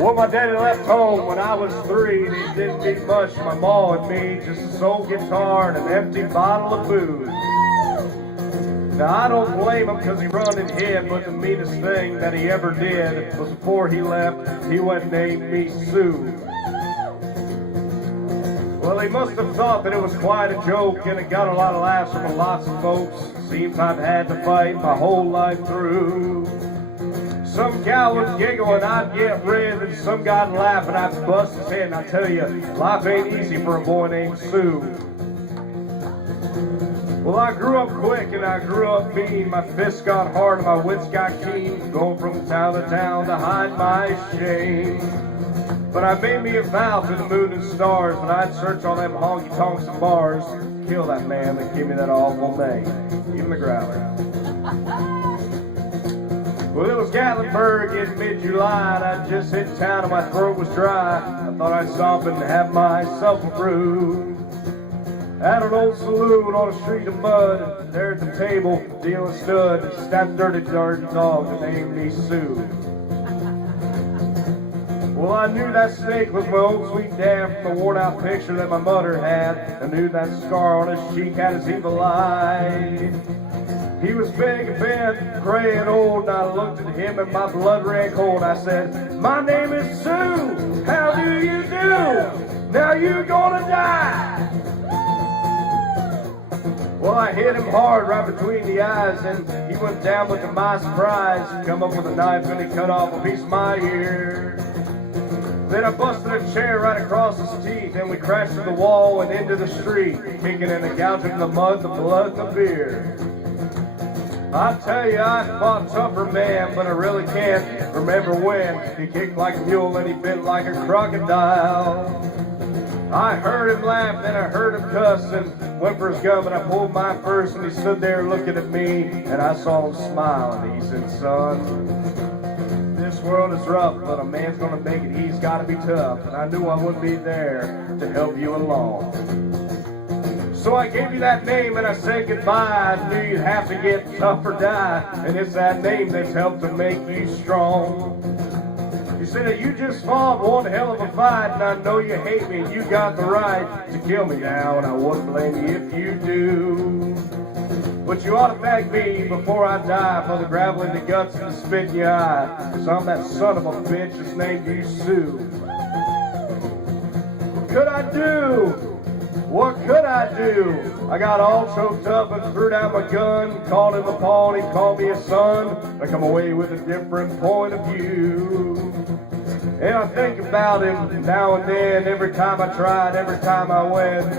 Well, my daddy left home when I was 3, and he didn't need much for my ma and me, just a soul guitar and an empty bottle of booze. Now, I don't blame him because he run and hid, but the meanest thing that he ever did was before he left, he went and named me Sue. Well, he must have thought that it was quite a joke, and it got a lot of laughs from lots of folks. Seems I've had to fight my whole life through. Some gal would giggle and I'd get red, and some guy'd laugh and I'd bust his head. And I tell you, life ain't easy for a boy named Sue. Well, I grew up quick and I grew up mean. My fists got hard and my wits got keen, going from town to town to hide my shame. But I made me a vow to the moon and stars that I'd search all them honky-tonks and bars, kill that man that gave me that awful name, even the Growler. Well, it was Gatlinburg in mid-July, and I'd just hit town and my throat was dry. I thought I'd stop and have myself a brew at an old saloon on a street of mud. And there at the table, dealing stood, that dirty dog that named me Sue. Well, I knew that snake was my old sweet dad from the worn-out picture that my mother had. I knew that scar on his cheek had his evil eye. He was big and bent, gray and old, and I looked at him and my blood ran cold. I said, "My name is Sue, how do you do? Now you gonna die." Well, I hit him hard right between the eyes, and he went down, but to my surprise, he come up with a knife and he cut off a piece of my ear. Then I busted a chair right across his teeth, and we crashed through the wall and into the street, kicking and gouging the mud, the blood, the beer. I tell you, I fought tougher, man, but I really can't remember when. He kicked like a mule and he bit like a crocodile. I heard him laugh, then I heard him cuss, and went for his gun, and I pulled my first, and he stood there looking at me, and I saw him smile, and he said, "Son, this world is rough, but a man's gonna make it, he's gotta be tough." And I knew I wouldn't be there to help you along. So I gave you that name and I said goodbye. I knew you'd have to get tough or die, and it's that name that's helped to make you strong. You said that you just fought one hell of a fight, and I know you hate me, and you got the right to kill me now, and I wouldn't blame you if you do. But you ought to thank me before I die for the gravel in the guts and the spit in your eye, 'cause I'm that son of a bitch that's named you Sue. What could I do? What could I do? I got all choked up and threw down my gun, called him a paw and he called me a son. I come away with a different point of view. And I think about him now and then, every time I tried, every time I went.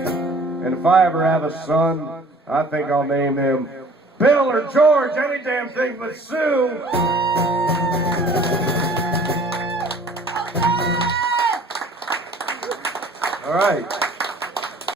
And if I ever have a son, I think I'll name him Bill or George, any damn thing but Sue. All right.